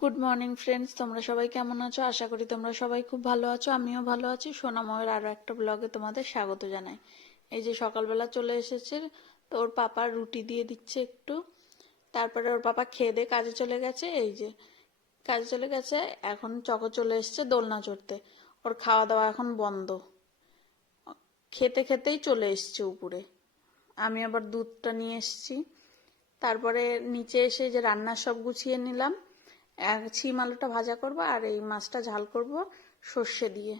Good morning friends তোমরা সবাই কেমন আছো? আশা করি তোমরা সবাই খুব ভালো আছো। আমিও ভালো আছি। সোনাময়ের আরও একটা ব্লগে তোমাদের স্বাগত জানাই। এই যে সকালবেলা চলে এসেছে, তো ওর পাপা রুটি দিয়ে দিচ্ছে একটু। তারপরে ওর পাপা খেয়ে দিয়ে কাজে চলে গেছে। এই যে কাজে চলে গেছে, এখন চকো চলে এসছে দোলনা চড়তে। ওর খাওয়া দাওয়া এখন বন্ধ। খেতে খেতেই চলে এসছে উপরে। আমি আবার দুধটা নিয়ে এসেছি। তারপরে নিচে এসে যে রান্নার সব গুছিয়ে নিলাম। ছিম আলুটা ভাজা করব আর এই মাছটা ঝাল করব সর্ষে দিয়ে।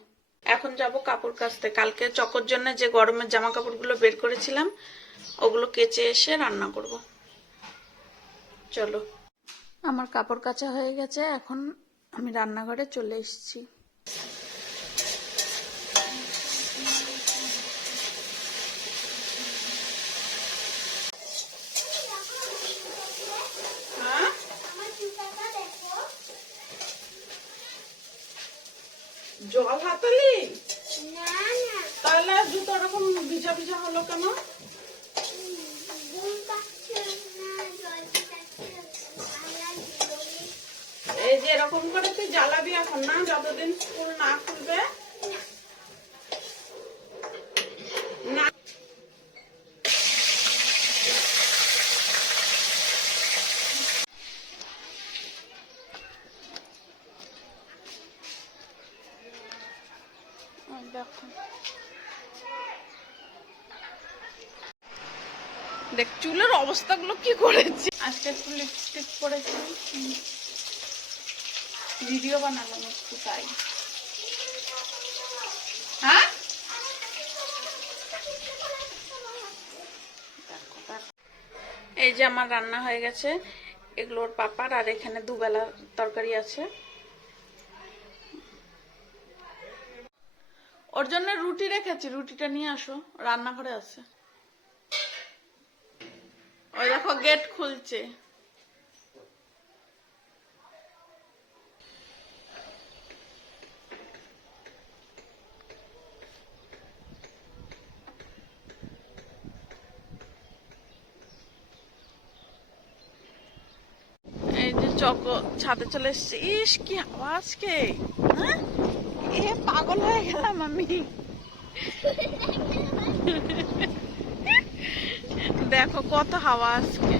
এখন যাব কাপড় কাচতে। কালকে চকর জন্য যে গরমের জামা কাপড়গুলো বের করেছিলাম, ওগুলো কেচে এসে রান্না করব। চলো। আমার কাপড় কাচা হয়ে গেছে, এখন আমি রান্নাঘরে চলে এসেছি হ্যাঁ জল হাতালি? তাহলে জুতো এরকম ভিজা ভিজা হলো কেন? এই যে এরকম করে তুই জ্বালাবি এখন না যতদিন স্কুল না খুলবে? দেখো। চুলের অবস্থাগুলো কি করেছি? আজকে একটু লিপস্টিক পরেছি ভিডিও বানালাম একটু তাই। হ্যাঁ। এই যে আমার রান্না হয়ে গেছে এগুলোর পাপার, আর এখানে দুবেলা তরকারি আছে। ওর জন্য রুটি রেখেছি, রুটিটা নিয়ে আসো, রান্নাঘরে আছে। ওই দেখো, গেট খুলছে। চক ছাদে চলে এসছে। ইস, কি আওয়াজ কে? হ্যাঁ? এ পাগল হয়ে গেলাম আমি। দেখো কত হাওয়া আজকে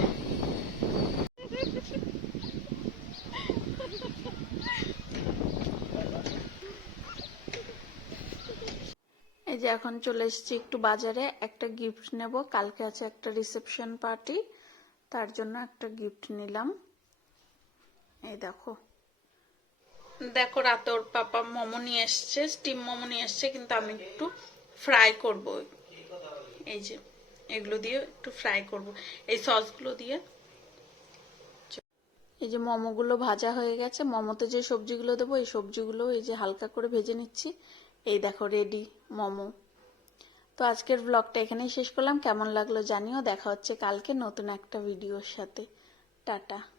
এই যে এখন চলে এসেছি একটু বাজারে, একটা গিফট নেব। কালকে আছে একটা রিসেপশন পার্টি তার জন্য একটা গিফট নিলাম। এই দেখো। দেখো, রাতে ওর পাপা মোমো নিয়ে এসছে স্টিম মোমো নিয়ে এসছে, কিন্তু আমি একটু ফ্রাই করব। এই যে, এগুলো দিয়ে একটু ফ্রাই করব। এই সসগুলো দিয়ে। এই যে মোমোগুলো ভাজা হয়ে গেছে, মোমোতে যে সবজিগুলো দেবো, এই সবজিগুলো এই যে হালকা করে ভেজে নিচ্ছি। এই দেখো রেডি মোমো। তো আজকের ব্লগটা এখানেই শেষ করলাম। কেমন লাগল জানিও। দেখা হচ্ছে কালকে নতুন একটা ভিডিওর সাথে। টাটা।